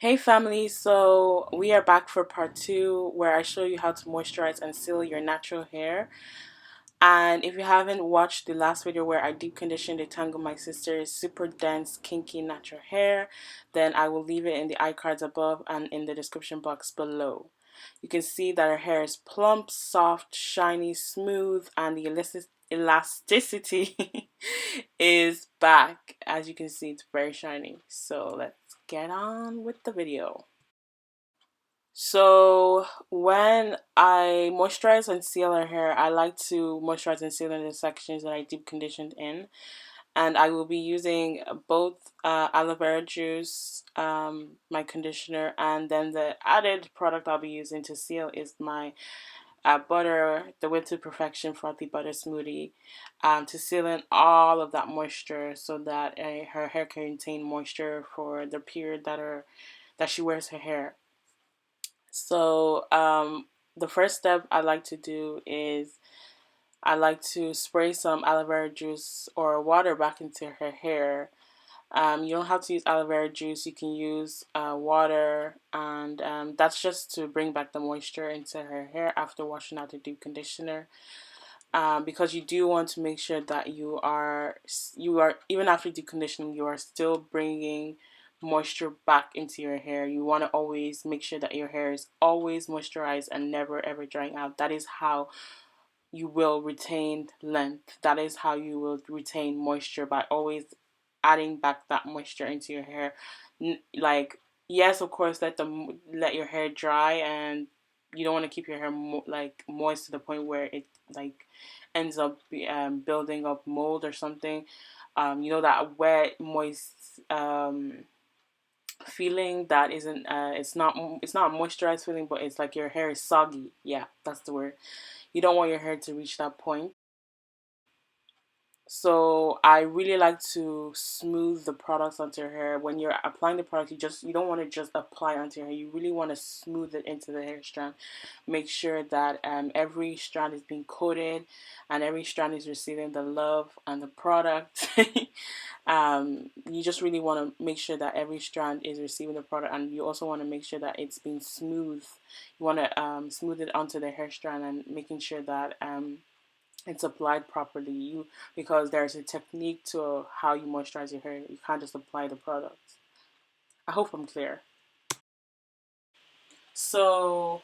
Hey family, so we are back for part two where I show you how to moisturize and seal your natural hair. And if you haven't watched the last video where I deep conditioned and tangled my sister's super dense, kinky natural hair, then I will leave it in the iCards above and in the description box below. You can see that her hair is plump, soft, shiny, smooth, and the elasticity is back. As you can see, it's very shiny. So let's get on with the video. So when I moisturize and seal her hair, I like to moisturize and seal in the sections that I deep conditioned in. And I will be using both aloe vera juice, my conditioner, and then the added product I'll be using to seal is my butter, the Way to Perfection Frothy Butter Smoothie, to seal in all of that moisture so that her hair can retain moisture for the period that she wears her hair. So the first step I like to do is I like to spray some aloe vera juice or water back into her hair. You don't have to use aloe vera juice. You can use water, and that's just to bring back the moisture into her hair after washing out the deep conditioner. Because you do want to make sure that you are even after deep conditioning, you are still bringing moisture back into your hair. You want to always make sure that your hair is always moisturized and never ever drying out. That is how you will retain length. That is how you will retain moisture, by always adding back that moisture into your hair. Like, yes, of course, let your hair dry, and you don't want to keep your hair moist to the point where it ends up building up mold or something. That wet, moist feeling that isn't it's not a moisturized feeling, but it's like your hair is soggy. Yeah, that's the word. You don't want your hair to reach that point. So I really like to smooth the products onto your hair. When you're applying the product, you don't want to just apply onto your hair. You really want to smooth it into the hair strand. Make sure that every strand is being coated and every strand is receiving the love and the product. You just really want to make sure that every strand is receiving the product, and you also want to make sure that it's being smooth. You want to smooth it onto the hair strand and making sure that it's applied properly. Because there's a technique to how you moisturize your hair. You can't just apply the product. I hope I'm clear. So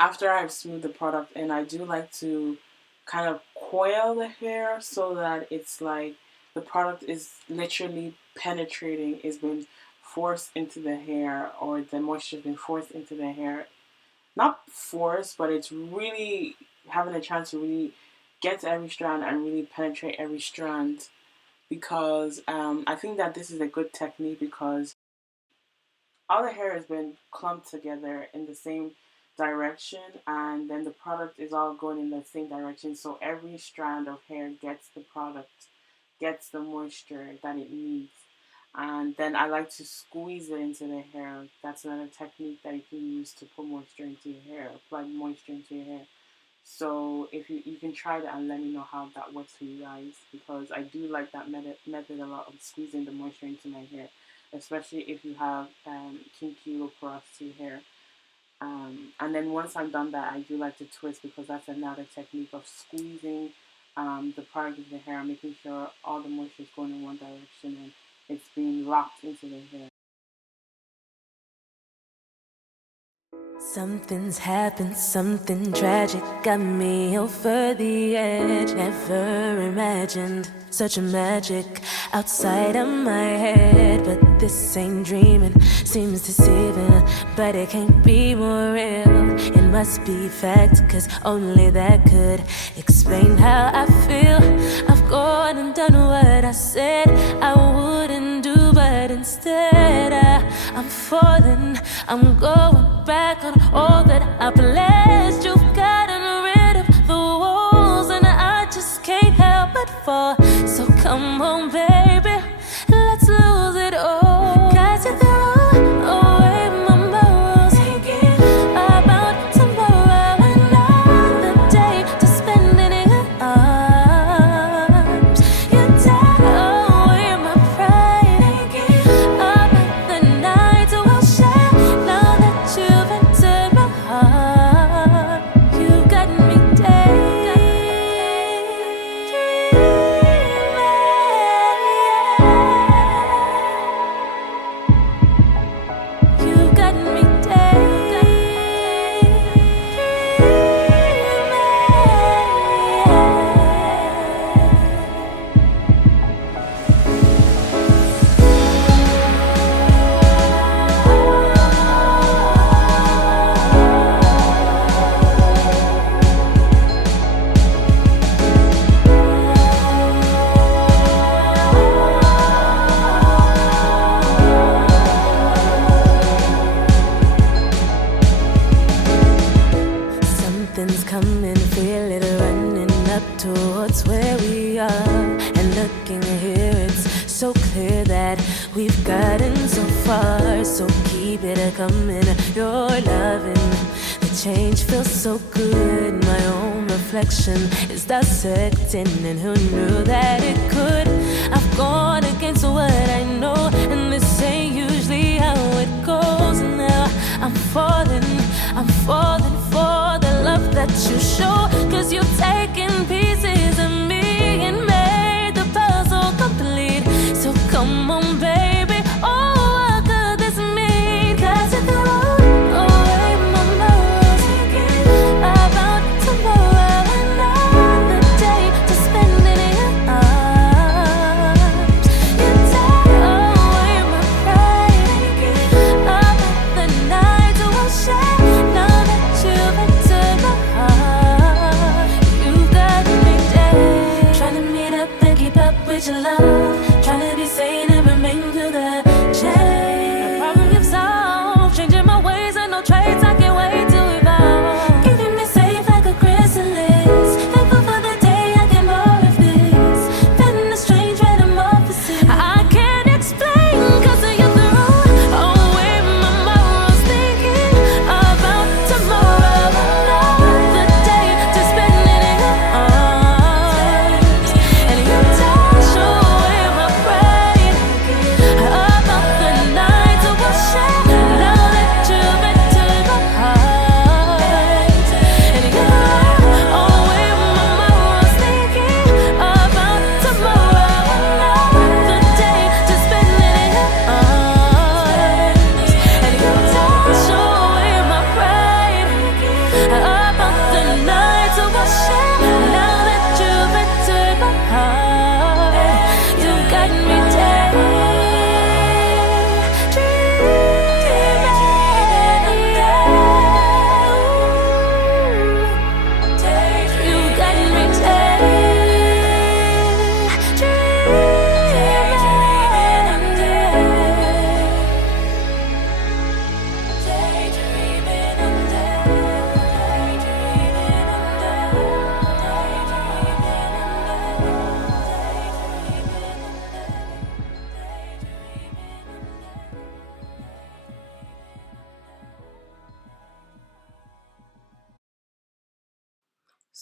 after I've smoothed the product in, I do like to kind of coil the hair so that it's like the product is literally penetrating, is being forced into the hair, or the moisture has been forced into the hair. Not forced, but it's really having a chance to really get to every strand and really penetrate every strand. Because I think that this is a good technique, because all the hair has been clumped together in the same direction, and then the product is all going in the same direction, so every strand of hair gets the product, gets the moisture that it needs. And then I like to squeeze it into the hair. That's another technique that you can use to put moisture into your hair, apply moisture into your hair. So if you can try that and let me know how that works for you guys, because I do like that method a lot, of squeezing the moisture into my hair, especially if you have kinky low porosity hair. And then once I've done that, I do like to twist, because that's another technique of squeezing the product into the hair, making sure all the moisture is going in one direction and it's being locked into the hair. Something's happened, something tragic got me over the edge. Never imagined such a magic outside of my head. But this ain't dreaming, seems deceiving, but it can't be more real. It must be fact, cause only that could explain how I feel. I've gone and done what I said I wouldn't do, but instead I'm falling, I'm going back on all that I blessed. You've gotten rid of the walls, and I just can't help but fall. So come on, baby, let's lose it all. Cause you threw away my morals, thinking about tomorrow, another day to spend in your arms. You take away my pride, thinking about the nights we'll share you to come in. Your loving, the change feels so good. My own reflection is dissecting, and who knew that it could? I've gone against what I know, and this ain't usually how it goes. Now I'm falling for the love that you show, 'cause you've taken pieces of me and made the puzzle complete. So come on, baby, oh, what could this mean? 'Cause if you roll away my morals, about tomorrow, another day to spend in your arms. You take away my pride, about the night to share. Now that you've entered my heart, you got me dead. Trying to meet up and keep up with your love, trying to be sane and remain to the change. The problem you've solved, changing my ways and no traits, I can't wait to evolve. Keeping me safe like a chrysalis, thankful for the day I get more of this. Feeling a strange metamorphosis I can't explain, 'cause you're through. Away my morals, thinking about tomorrow, another day to spend it in your arms. And you touch away my pride, about the night to wash it. Now that you've entered my heart, and you away my morals, thinking about tomorrow, another day to spend it in your arms. And you touch away my pride, about the night to wash it. Now that you've entered my heart, you got me dead. You got me dead.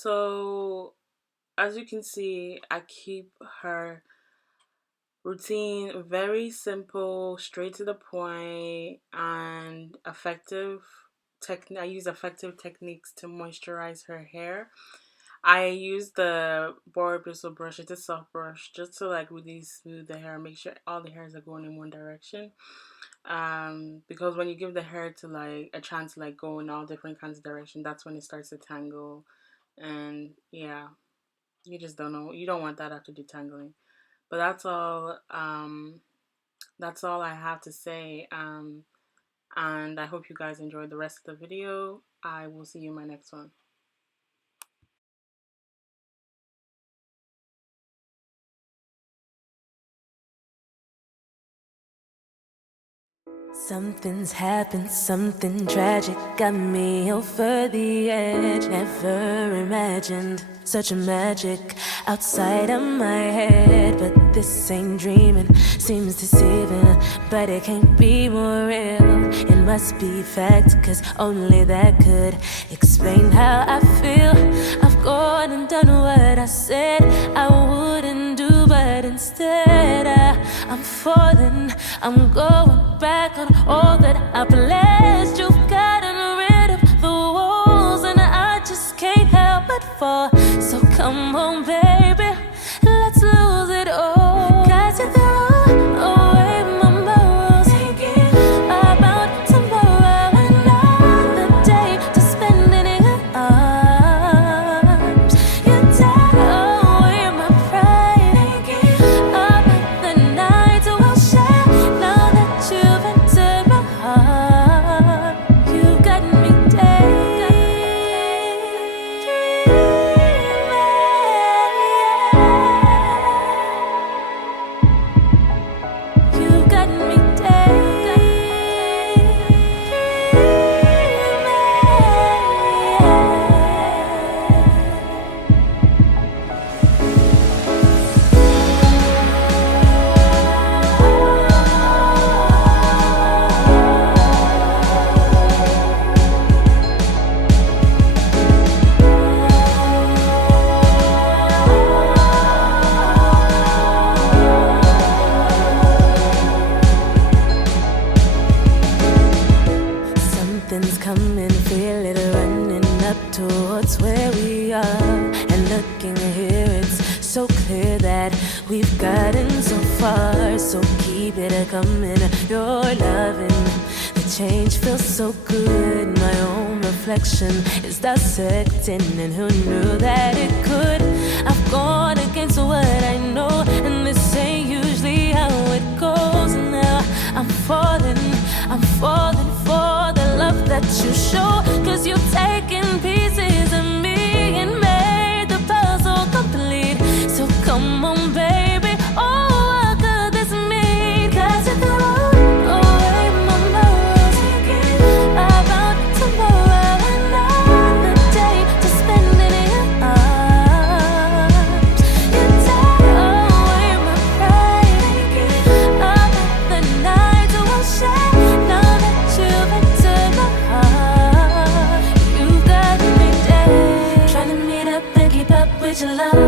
So, as you can see, I keep her routine very simple, straight to the point, and effective. I use effective techniques to moisturize her hair. I use the boar bristle brush. It's a soft brush, just to like really smooth the hair, make sure all the hairs are going in one direction. Because when you give the hair to like a chance to like go in all different kinds of direction, that's when it starts to tangle, and yeah, you just don't know. You don't want that after detangling. But that's all. That's all I have to say. And I hope you guys enjoyed the rest of the video. I will see you in my next one. Something's happened, something tragic got me over the edge. Never imagined such a magic outside of my head. But this ain't dreaming, seems deceiving, but it can't be more real. It must be fact, 'cause only that could explain how I feel. I've gone and done what I said I wouldn't do, but instead I'm falling, I'm going back on all that I pledged. You've gotten rid of the walls, and I just can't help but fall. So come on, baby, let's lose it all. 'Cause you threw away my morals, thinking about tomorrow, another day to spend in your arms. You take away my pride, thinking about the night we'll share. Now that you've entered my heart, something's coming, feel it running up towards where we are. And looking here, it's so clear that we've gotten so far. So keep it coming, you're loving. The change feels so good. My own reflection is dissecting, and who knew that it could? I've gone against what I know, and this ain't usually how it goes. Now I'm falling for the love that you show. 'Cause you've taken pieces of me and made the puzzle complete. So come on, baby, oh, what could this mean? 'Cause if you roll away my morals, about tomorrow, another day to spend in your arms. You take away my pride, about the night to share. Now that you've entered my heart, you got me dead. Trying to meet up and keep up with your love.